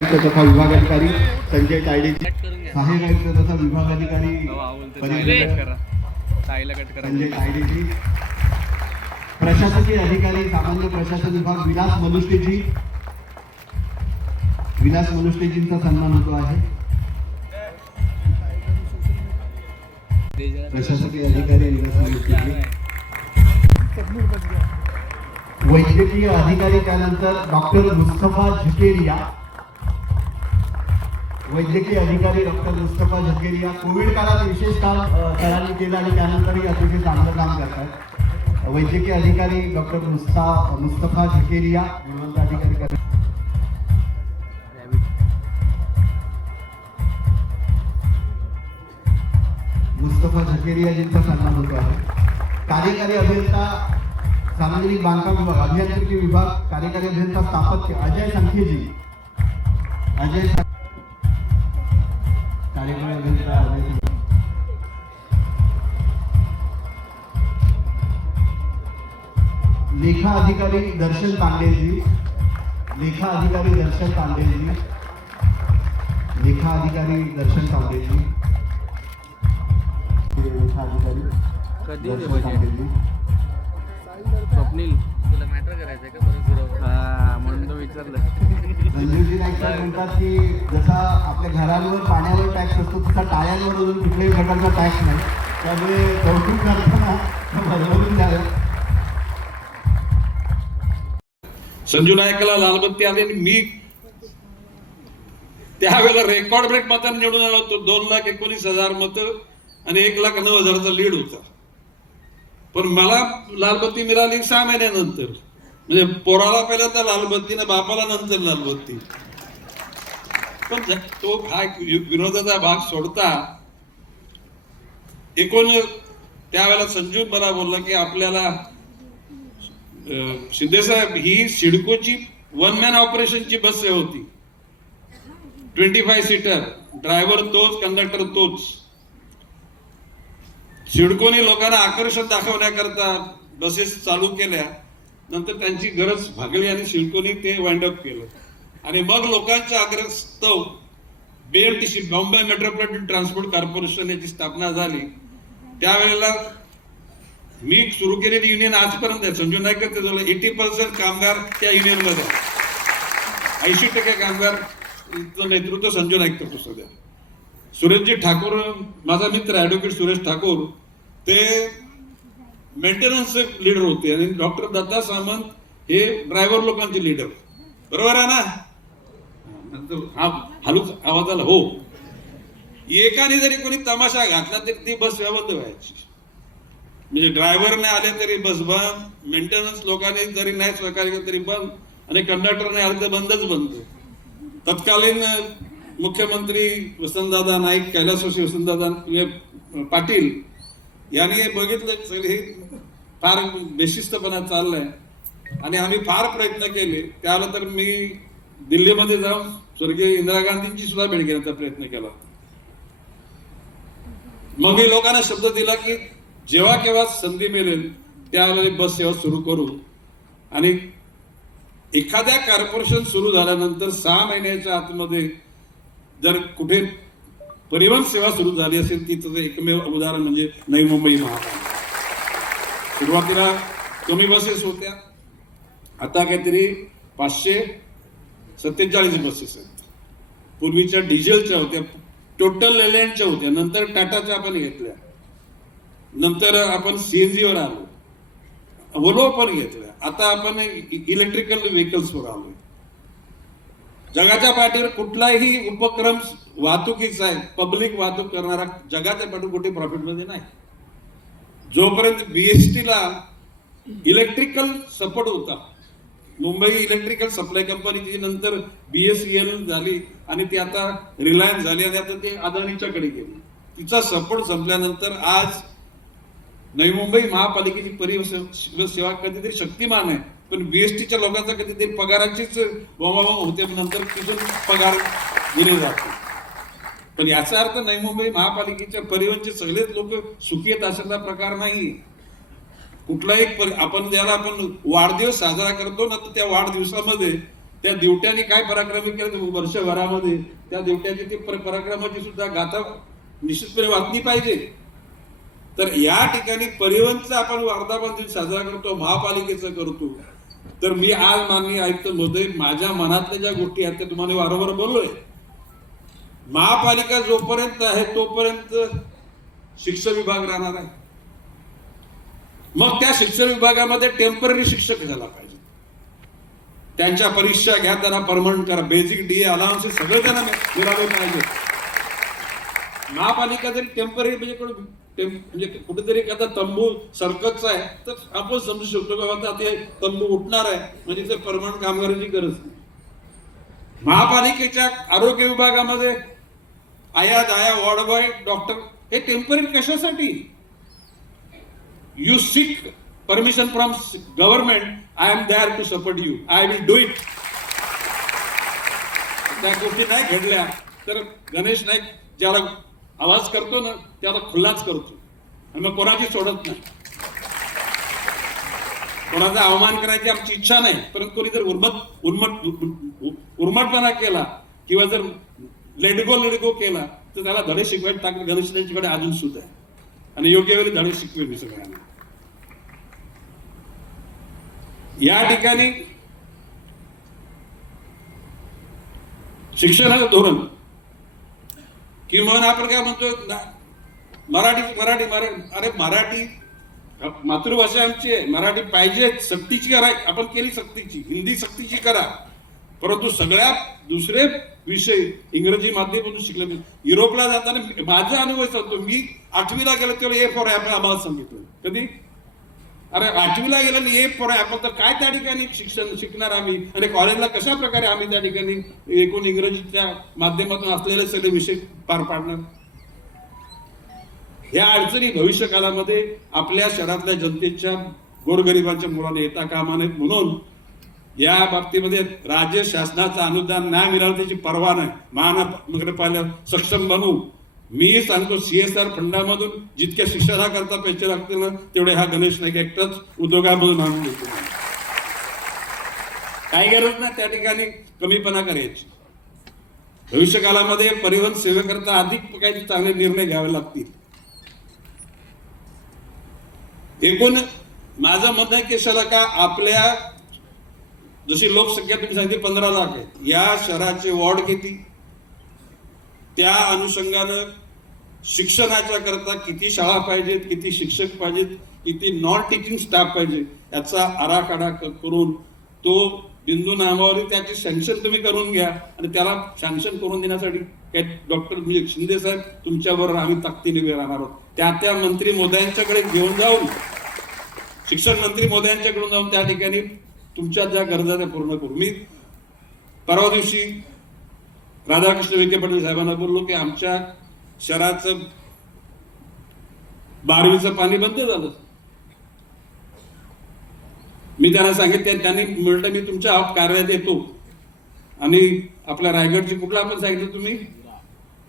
तथा विभागाधिकारी संजय तायडे, सहाय्यक आयुक्त तथा विभागाधिकारी संजय तायडेजी, प्रशासकीय अधिकारी सामान्य प्रशासन विभाग विलास मनुष्यजींचा सन्मान होतो आहे। प्रशासकीय अधिकारी विलास मनुष्यजी, वैद्यकीय अधिकारी त्यानंतर डॉक्टर मुस्तफा झकेरिया, वैद्यकीय अधिकारी डॉक्टर मुस्तफा झकेरिया कोविड काळात विशेष काम सरांनी केलं आणि त्यानंतरही अतिशय चांगलं काम करतात। वैद्यकीय अधिकारी डॉक्टर मुस्तफा झकेरिया गुणवंत अधिकारी मुस्तफा झकेरिया यांचा सन्मान होतो आहे। कार्यकारी अभियंता सार्वजनिक बांधकाम विभाग अभियांत्रिकी विभाग कार्यकारी अभियंता स्थापत्य अजय संखेजी, कार्यकारी अभियंता लेखा अधिकारी दर्शन तांडेजी, लेखा अधिकारी दर्शन तांडेजी, लेखा अधिकारी दर्शन तांडेजी, लेखा अधिकारी दर्शन तांडेजी। स्वप्नील तुला मॅटर करायचं आहे का परत? हा म्हणून तो विचारलं। रणजितजी नाईक म्हणतात की जसा आपल्या घरांवर पाण्यावर टॅक्स असतो तसा टाळ्यांवर अजून कुठल्याही प्रकारचा टॅक्स नाही, त्यामुळे कौतुक करताना भरभरून द्यावे। संजू नायकला लालबत्ती आली आणि मी त्यावेळेला रेकॉर्ड ब्रेक मतांनी निवडून आलो होतो। 2,19,000 मतं आणि 1,09,000चा लीड होता। पण मला लालबत्ती मिळाली 6 महिन्यानंतर, म्हणजे पोराला पहिल्यांदा लालबत्ती ना बापाला नंतर लालबत्ती। पण तो भाग विरोधाचा भाग सोडता त्यावेळेला संजू मला बोलला की आपल्याला शिंदेसाहेब ही सिडकोची 1 मॅन ऑपरेशनची बस होती, 25 सीटर, ड्रायव्हर तोच, कंडक्टर तोच। सिडकोने लोकांना आकर्षण दाखवण्याकरता बसेस चालू केल्या, नंतर त्यांची गरज भागली आणि सिडकोने ते वाइंड अप केलं आणि मग लोकांच्या आग्रहास्तव BMTC Bombay metropolitan transport corporation याची स्थापना झाली। त्यावेळेला मी सुरू केलेली युनियन आजपर्यंत आहे। संजू नाईक 80% कामगार त्या युनियन मध्ये, 80% कामगार नेतृत्व संजू नाईक करतो सध्या। सुरेशजी ठाकूर माझा मित्र ऍडव्होकेट सुरेश ठाकूर ते मेंटेनन्स लीडर होते आणि डॉक्टर दत्ता सामंत हे ड्रायव्हर लोकांचे लीडर, बरोबर आहे ना? हा हलूच आवाज आला हो। एकाने जरी कोणी तमाशा घातला तरी ती बस बंद व्हायची, म्हणजे ड्रायव्हरने आले तरी बस बंद, मेंटेनन्स लोकांनी जरी नाही सहकार्य केलं तरी बंद आणि कंडक्टरने आले तर बंदच बंद। तत्कालीन मुख्यमंत्री वसंतदादा नाईक, कैलासवासी वसंतदादा पाटील यांनी बघितलं हे फार बेशिस्तपणा चाललाय आणि आम्ही फार प्रयत्न केले। त्याला तर मी दिल्लीमध्ये जाऊन स्वर्गीय इंदिरा गांधींची सुद्धा भेट घेण्याचा प्रयत्न केला। मग मी लोकांना शब्द दिला की जेव्हा केव्हा संधी मिळेल त्यावेळेला बस सेवा सुरू करू आणि एखाद्या कॉर्पोरेशन सुरू झाल्यानंतर 6 महिन्याच्या आतमध्ये जर कुठे परिवहन सेवा सुरू झाली असेल तिचं एकमेव उदाहरण म्हणजे नवी मुंबई महापालिका। सुरुवातीला कमी बसेस होत्या, आता काहीतरी 547 बसेस आहेत। पूर्वीच्या डिझेलच्या होत्या, टोटल लेलँडच्या होत्या, नंतर टाटाच्या आपण घेतल्या, नंतर आपण CNG वर आलो, वोल्वो पण घेतल्या, आता आपण इलेक्ट्रिकल व्हेकल्सवर आलो। जगाच्या पाठीवर कुठलाही उपक्रम वाहतुकीचा आहे, पब्लिक वाहतूक करणारा जगाच्या पाठीवर कुठे प्रॉफिट मध्ये नाही। जोपर्यंत BST ला इलेक्ट्रिकल सपोर्ट होता, मुंबई इलेक्ट्रिकल सप्लाय कंपनीची नंतर BSEL झाली आणि ती आता रिलायन्स झाली आणि आता ते अदानीच्याकडे गेली, तिचा सपोर्ट संपल्यानंतर आज नवी मुंबई महापालिकेची परिवहन सेवा कधीतरी शक्तिमान आहे, पण BSTच्या लोकांचा कधीतरी पगाराचीच बोंबाबोंब होते, नंतर तिथून पगार दिले जाते। पण याचा अर्थ नवी मुंबई महापालिकेच्या परिवहनचे सगळेच लोक सुखी आहेत अशातला प्रकार नाही। कुठलाही आपण ज्याला आपण वाढदिवस साजरा करतो ना, तर त्या वाढदिवसामध्ये त्या दिवट्याने काय पराक्रमी केलं वर्षभरामध्ये, त्या दिवट्याची ती पराक्रमाची सुद्धा गाथा निश्चितपणे वाचली पाहिजे. तर या ठिकाणी परिवहनचा आपण वर्धापन दिन साजरा करतो, महापालिकेचा करतो. तर मी आज माननीय आयुक्त महोदय, माझ्या मनातल्या ज्या गोष्टी आहेत त्या तुम्हाला वारंवार बोललोय. महापालिका जोपर्यंत आहे तोपर्यंत शिक्षण विभाग राहणार आहे. मग त्या शिक्षण विभागामध्ये टेम्पररी शिक्षक झाला पाहिजे. त्यांच्या परीक्षा घ्या, त्यांना परमनंट करा, बेसिक डीए अलाउन्सेस सगळं त्यांना मिळाले पाहिजे. महापालिका जरी टेम्पररी म्हणजे कुठेतरी एखादा तंबू सरकतचा आहे तर आपण समजू शकतो की बाबा ते तंबू उठणार आहे म्हणजे ते परमनंट कामगाराची गरज नाही. महापालिकेच्या आरोग्य विभागामध्ये आया दाया वॉर्ड बॉय डॉक्टर हे टेम्पररी कशासाठी? You seek permission from government, I am there to support you, I will do it. त्या गोष्टी नाही घडल्या तर गणेश नाईक ज्याला आवाज करतो ना त्याला खुल्लाच करतो आणि मग कोणाची सोडत नाही. कोणाचा अवमान करायची आमची इच्छा नाही, परंतु कोणी जर उर्मटपणा केला किंवा जर लेडगो केला तर त्याला धडे शिकवायला टाकले. गणेश नाईककडे अजून सुद्धा आहे आणि योग्य वेळी धडे शिकवेल सगळ्यांना. या ठिकाणी शिक्षणाचं धोरण किंवा आपण काय म्हणतो मराठी अरे मराठी मातृभाषा आमची आहे, मराठी पाहिजे, सक्तीची करा. आपण केली सक्तीची, हिंदी सक्तीची करा, परंतु सगळ्या दुसरे विषय इंग्रजी माध्यमातून शिकले. युरोपला जाताना माझा अनुभव सांगतो, मी 8वीला गेलो तेव्हा ए फॉर ऍपल आम्हाला सांगितलं. कधी? अरे 8वीला गेलो ए फॉर ऍपल तर काय त्या ठिकाणी शिक्षण शिकणार आम्ही, आणि कॉलेजला कशा प्रकारे आम्ही त्या ठिकाणी एकूण इंग्रजीच्या माध्यमातून असलेले सगळे विषय पार पाडणार. या अडचणी भविष्य काळामध्ये आपल्या शहरातल्या जनतेच्या गोरगरिबांच्या मुलांना येता कामा नयेत. म्हणून या बाबतीमध्ये राज्य शासनाचं अनुदान नाही मिळालं त्याची पर्वा नाही. महानगरपालिका सक्षम बनवू. मी सांगतो CSR फंडामधून जितक्या शिक्षणाकरता पैसे लागतील ना तेवढे हा गणेश नाईक एकटाच उद्योगामधून आणून देतो. काही गरज नाही त्या ठिकाणी कमीपणा करायची. भविष्य काळामध्ये परिवहन सेवेकरता अधिक काही चांगले निर्णय घ्यावे लागतील. एकूण माझं मत आहे की का आपल्या जशी लोकसंख्या तुम्ही सांगितली 15 लाख आहे, या शहराचे वॉर्ड किती, त्या अनुषंगानं शिक्षणाच्या करता किती शाळा पाहिजेत, किती शिक्षक पाहिजेत, किती नॉन टीचिंग स्टाफ पाहिजे याचा आराखडा करून तो बिंदू नामावरी त्याचे सँक्शन तुम्ही करून घ्या. आणि त्याला सँक्शन करून देण्यासाठी काही डॉक्टर शिंदे साहेब तुमच्याबरोबर आम्ही ताकदीने उभे राहणार आहोत. त्या मंत्री महोदयांच्याकडे घेऊन जाऊन, शिक्षण मंत्री महोदयांच्याकडून जाऊन त्या ठिकाणी तुमच्या ज्या गरजा त्या पूर्ण करू. मी परवा दिवशी राधाकृष्ण विखे पाटील साहेबांना बोललो की आमच्या शहराचं 12वीचं पाणी बंद झालं. मी त्यांना सांगितलं, त्यांनी म्हटलं मी तुमच्या कार्यालयात येतो आणि आपल्या रायगडची कुठला आपण सांगितलं तुम्ही